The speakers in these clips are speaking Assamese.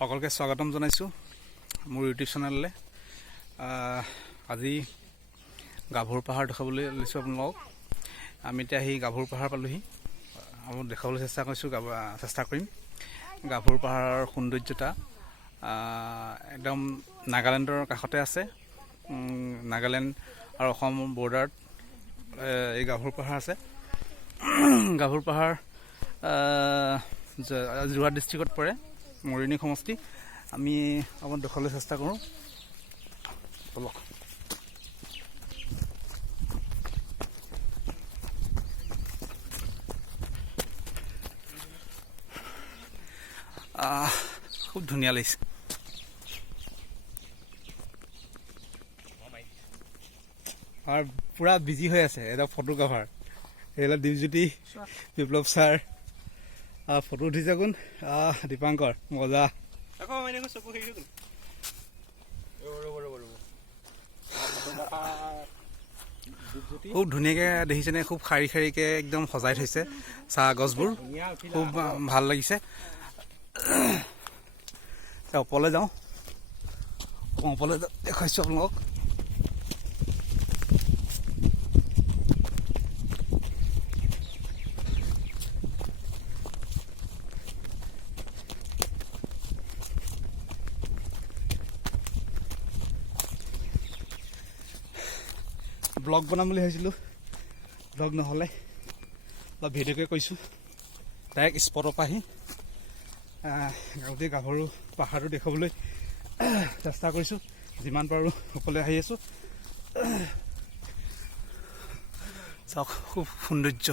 সকলকে স্বাগতম জনাইছোঁ মোৰ ইউটিউব চেনেললৈ। আজি গাভৰু পাহাৰ দেখাবলৈ লৈছোঁ আপোনালোকক। আমি এতিয়া আহি গাভৰু পাহাৰ পালোহি। আমি দেখাবলৈ চেষ্টা কৰিম গাভৰু পাহাৰৰ সৌন্দৰ্যতা। একদম নাগালেণ্ডৰ কাষতে আছে। নাগালেণ্ড আৰু অসম বৰ্ডাৰত এই গাভৰু পাহাৰ আছে। গাভৰু পাহাৰ যোৰহাট ডিষ্ট্ৰিক্টত পৰে, মৰিয়নি সমষ্টি। আমি অকণমান দেখাবলৈ চেষ্টা কৰোঁ। বলক। খুব ধুনীয়া লাগিছে। আৰু পূৰা বিজি হৈ আছে এটা ফটোগ্ৰাফাৰ, সেইবিলাক দীপজ্যোতি, বিপ্লৱ ছাৰ ফটো উঠিছে। কোন? দীপাংকৰ, মজা। খুব ধুনীয়াকৈ দেখিছেনে? খুব শাৰী শাৰীকৈ একদম সজাই থৈছে চাহ গছবোৰ, খুব ভাল লাগিছে। ওপৰলৈ যাওঁ, ওপৰলৈ দেখুৱাইছোঁ আপোনালোকক। ব্লগ বনাম বুলি ভাবিছিলোঁ, ব্লগ নহ'লে অলপ ভিডিঅ'কে কৰিছোঁ। ডাইৰেক্ট স্পটৰ পৰা আহি গোটেই গাভৰু পাহাৰটো দেখুৱাবলৈ চেষ্টা কৰিছোঁ। যিমান পাৰোঁ সকলোৱে আহি আছোঁ। চাওক, খুব সৌন্দৰ্য।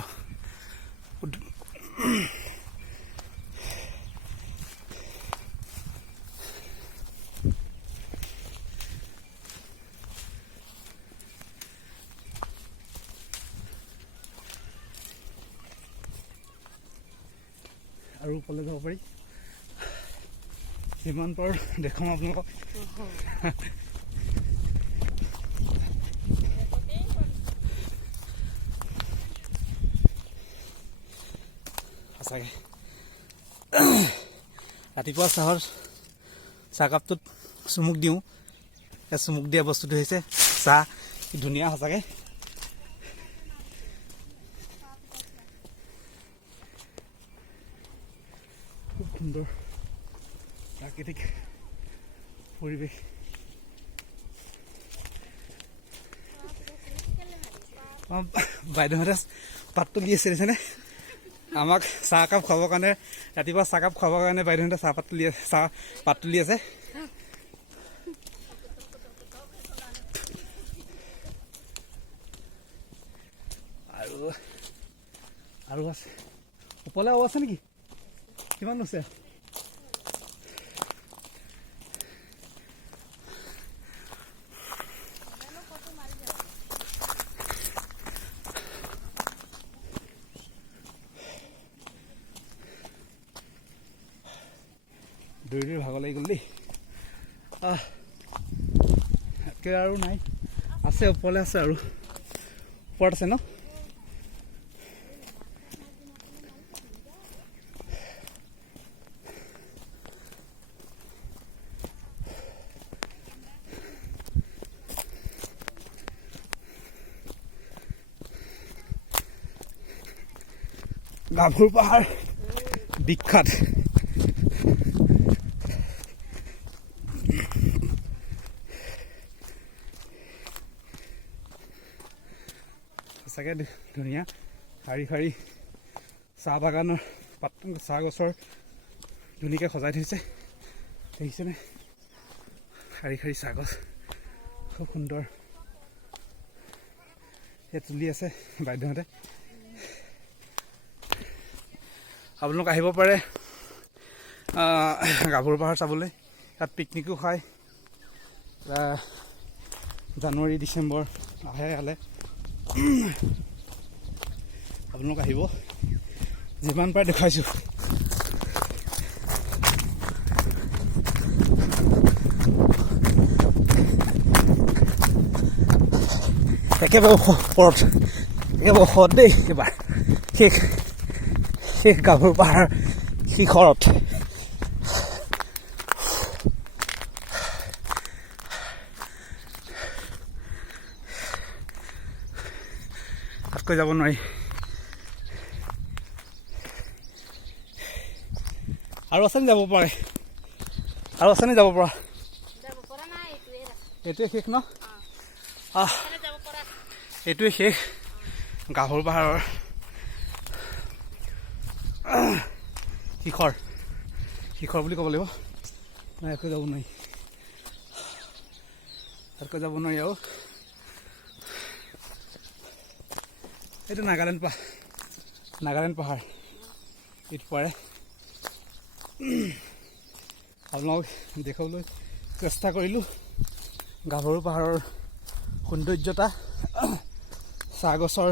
আৰু ওপৰলৈ যাব পাৰি, যিমান পাৰোঁ দেখাম আপোনালোকক। সঁচাকৈ ৰাতিপুৱা চাহকাপটোত চুমুক দিওঁ। এই চুমুক দিয়া বস্তুটো হৈছে চাহ। ধুনীয়া সঁচাকৈ। খুব সুন্দৰ প্ৰাকৃতিক পৰিৱেশ। বাইদেউহঁতে পাত তুলি আছে, দেখিছেনে? আমাক চাহকাপ খুৱাবৰ কাৰণে, ৰাতিপুৱা চাহকাপ খুৱাবৰ কাৰণে বাইদেউহঁতে চাহপাত তুলি আছে, চাহপাত তুলি আছে। আৰু আছে ওপৰলৈ আৰু আছে নেকি? কিমান আছে? দৌৰি ভাগৰ লাগি গ'ল দেই। একে আৰু নাই, আছে ওপৰলৈ আছে, আৰু ওপৰত আছে ন? গাভৰু পাহাৰ বিখ্যাত। সঁচাকৈ ধুনীয়া। শাৰী শাৰী চাহ বাগানৰ চাহ গছৰ ধুনীয়াকৈ সজাই থৈছে, দেখিছেনে? শাৰী শাৰী চাহ গছ, খুব সুন্দৰ। ইয়াত তুলি আছে বাইদেউহঁতে। আপোনালোক আহিব পাৰে গাভৰু পাহাৰ চাবলৈ। তাত পিকনিকো খায়। জানুৱাৰী ডিচেম্বৰ আহে ইয়ালৈ। আপোনালোক আহিব, যিমান পাৰে দেখুৱাইছোঁ। একেবাৰে ওপৰত, একেবাৰে ওপৰত দেই। এবাৰ শেষ গাভৰু পাহাৰ শিখৰত। খোজকৈ যাব নোৱাৰি। আৰু আছে নি যাব পাৰে? আৰু আছে নি যাব পৰা? এইটোৱে শেষ ন? এইটোৱে শেষ গাভৰু পাহাৰৰ শিখৰ বুলি ক'ব লাগিব। নাই একো যাব নোৱাৰি, একো যাব নোৱাৰি। আৰু এইটো নাগালেণ্ড পাহাৰ এইটো পৰে। আপোনালোক দেখাবলৈ চেষ্টা কৰিলোঁ গাভৰু পাহাৰৰ সৌন্দৰ্যতা। চাহ গছৰ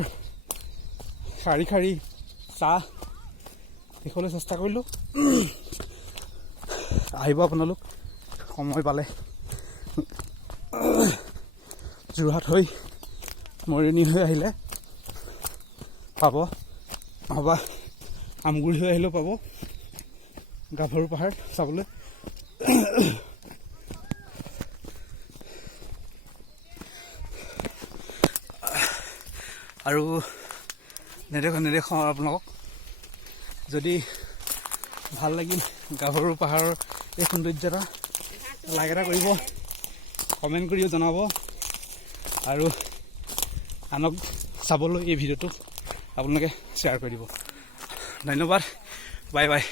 শাৰী শাৰী চাহ দেখাবলৈ চেষ্টা কৰিলোঁ। আহিব আপোনালোক সময় পালে যোৰহাট হৈ মৰিয়নি হৈ আহিলে পাব, বা আমগুৰি হৈ আহিলেও পাব গাভৰু পাহাৰ চাবলৈ। আৰু নেদেখাওঁ আপোনালোকক। যদি ভাল লাগিল গাভৰু পাহাৰৰ এই সৌন্দৰ্যতা, লাইক এটা কৰিব, কমেণ্ট কৰিও জনাব, আৰু আনক চাবলৈ এই ভিডিঅ'টো আপোনালোকে শ্বেয়াৰ কৰি দিব। ধন্যবাদ, বাই বাই।